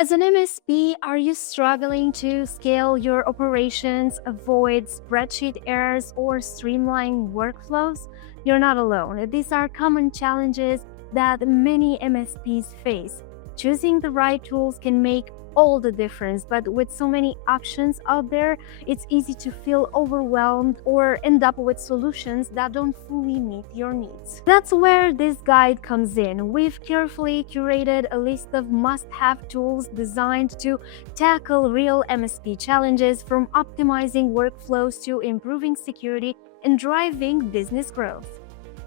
As an MSP, are you struggling to scale your operations, avoid spreadsheet errors, or streamline workflows? You're not alone. These are common challenges that many MSPs face. Choosing the right tools can make all the difference, but with so many options out there, it's easy to feel overwhelmed or end up with solutions that don't fully meet your needs. That's where this guide comes in. We've carefully curated a list of must-have tools designed to tackle real MSP challenges, from optimizing workflows to improving security and driving business growth.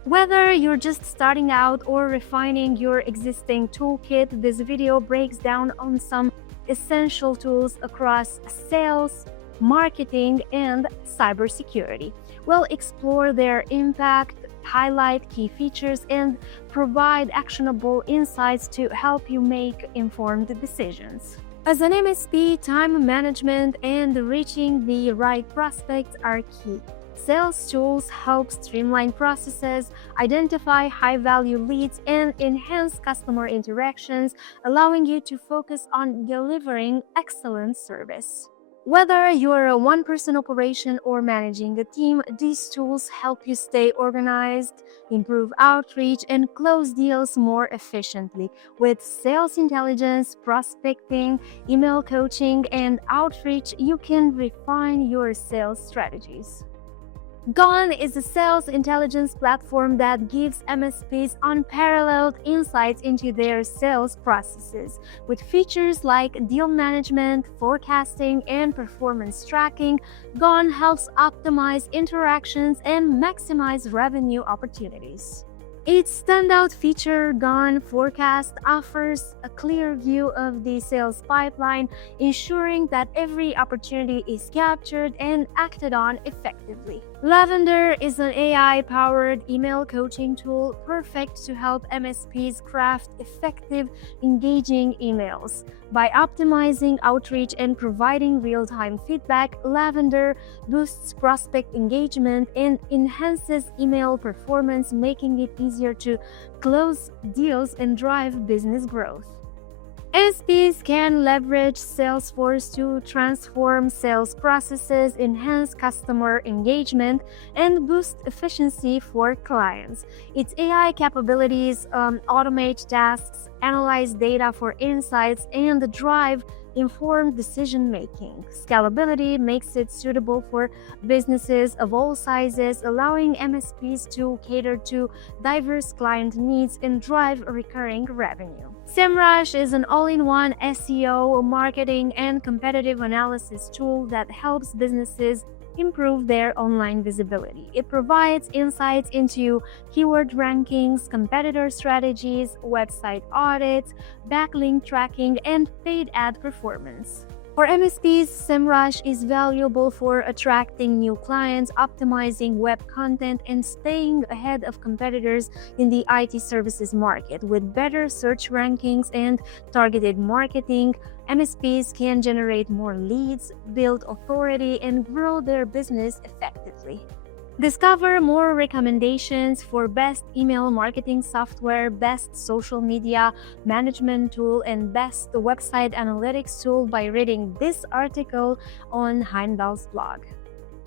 Whether you're just starting out or refining your existing toolkit, this video breaks down on some essential tools across sales, marketing, and cybersecurity. We'll explore their impact, highlight key features, and provide actionable insights to help you make informed decisions. As an MSP, time management and reaching the right prospects are key. Sales tools help streamline processes, identify high-value leads, and enhance customer interactions, allowing you to focus on delivering excellent service. Whether you're a one-person operation or managing a team, these tools help you stay organized, improve outreach, and close deals more efficiently. With sales intelligence, prospecting, email coaching, and outreach, you can refine your sales strategies. Gone is a sales intelligence platform that gives MSPs unparalleled insights into their sales processes. With features like deal management, forecasting, and performance tracking, Gone helps optimize interactions and maximize revenue opportunities. Its standout feature, Gone Forecast, offers a clear view of the sales pipeline, ensuring that every opportunity is captured and acted on effectively. Lavender is an AI-powered email coaching tool perfect to help MSPs craft effective, engaging emails. By optimizing outreach and providing real-time feedback, Lavender boosts prospect engagement and enhances email performance, making it easier to close deals and drive business growth. MSPs can leverage Salesforce to transform sales processes, enhance customer engagement, and boost efficiency for clients. Its AI capabilities automate tasks, analyze data for insights, and drive informed decision-making. Scalability makes it suitable for businesses of all sizes, allowing MSPs to cater to diverse client needs and drive recurring revenue. SEMrush is an all-in-one SEO, marketing, and competitive analysis tool that helps businesses improve their online visibility. It provides insights into keyword rankings, competitor strategies, website audits, backlink tracking, and paid ad performance. For MSPs, SEMrush is valuable for attracting new clients, optimizing web content, and staying ahead of competitors in the IT services market. With better search rankings and targeted marketing, MSPs can generate more leads, build authority, and grow their business effectively. Discover more recommendations for best email marketing software, best social media management tool, and best website analytics tool by reading this article on Heimdal's blog.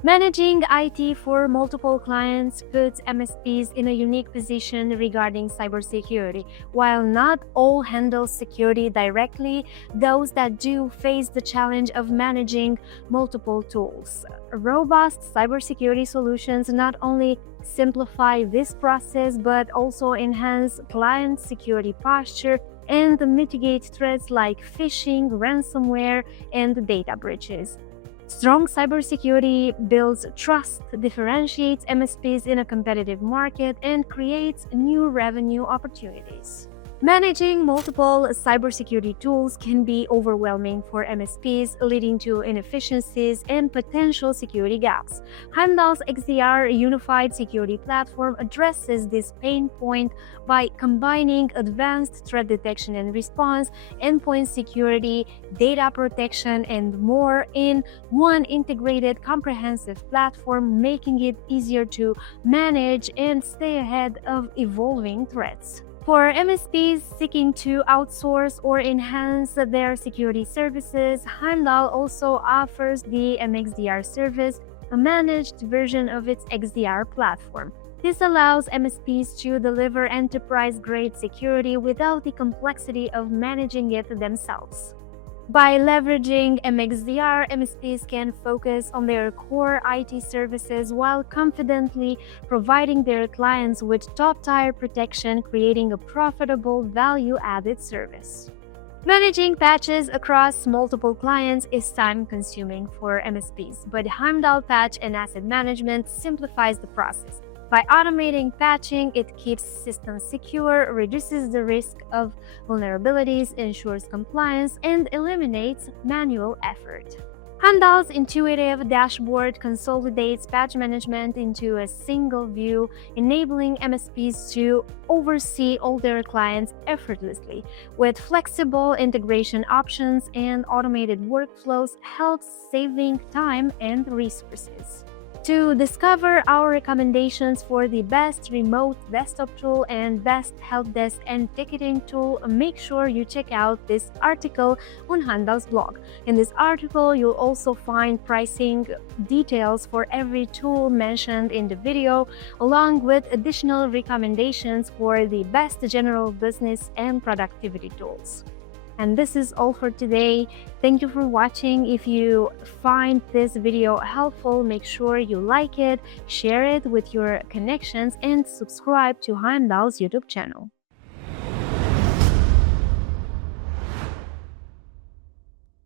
Managing IT for multiple clients puts MSPs in a unique position regarding cybersecurity. While not all handle security directly, those that do face the challenge of managing multiple tools. Robust cybersecurity solutions not only simplify this process but also enhance client security posture and mitigate threats like phishing, ransomware, and data breaches. Strong cybersecurity builds trust, differentiates MSPs in a competitive market, and creates new revenue opportunities. Managing multiple cybersecurity tools can be overwhelming for MSPs, leading to inefficiencies and potential security gaps. Heimdal's XDR unified security platform addresses this pain point by combining advanced threat detection and response, endpoint security, data protection, and more in one integrated, comprehensive platform, making it easier to manage and stay ahead of evolving threats. For MSPs seeking to outsource or enhance their security services, Heimdal also offers the MXDR service, a managed version of its XDR platform. This allows MSPs to deliver enterprise-grade security without the complexity of managing it themselves. By leveraging MXDR, MSPs can focus on their core IT services while confidently providing their clients with top-tier protection, creating a profitable value-added service. Managing patches across multiple clients is time-consuming for MSPs, but Heimdal Patch and Asset Management simplifies the process. By automating patching, it keeps systems secure, reduces the risk of vulnerabilities, ensures compliance, and eliminates manual effort. Heimdal's intuitive dashboard consolidates patch management into a single view, enabling MSPs to oversee all their clients effortlessly. With flexible integration options and automated workflows, helps saving time and resources. To discover our recommendations for the best remote desktop tool and best help desk and ticketing tool, make sure you check out this article on Heimdal's blog. In this article, you'll also find pricing details for every tool mentioned in the video, along with additional recommendations for the best general business and productivity tools. And this is all for today. Thank you for watching. If you find this video helpful, make sure you like it, share it with your connections, and subscribe to Heimdal's YouTube channel.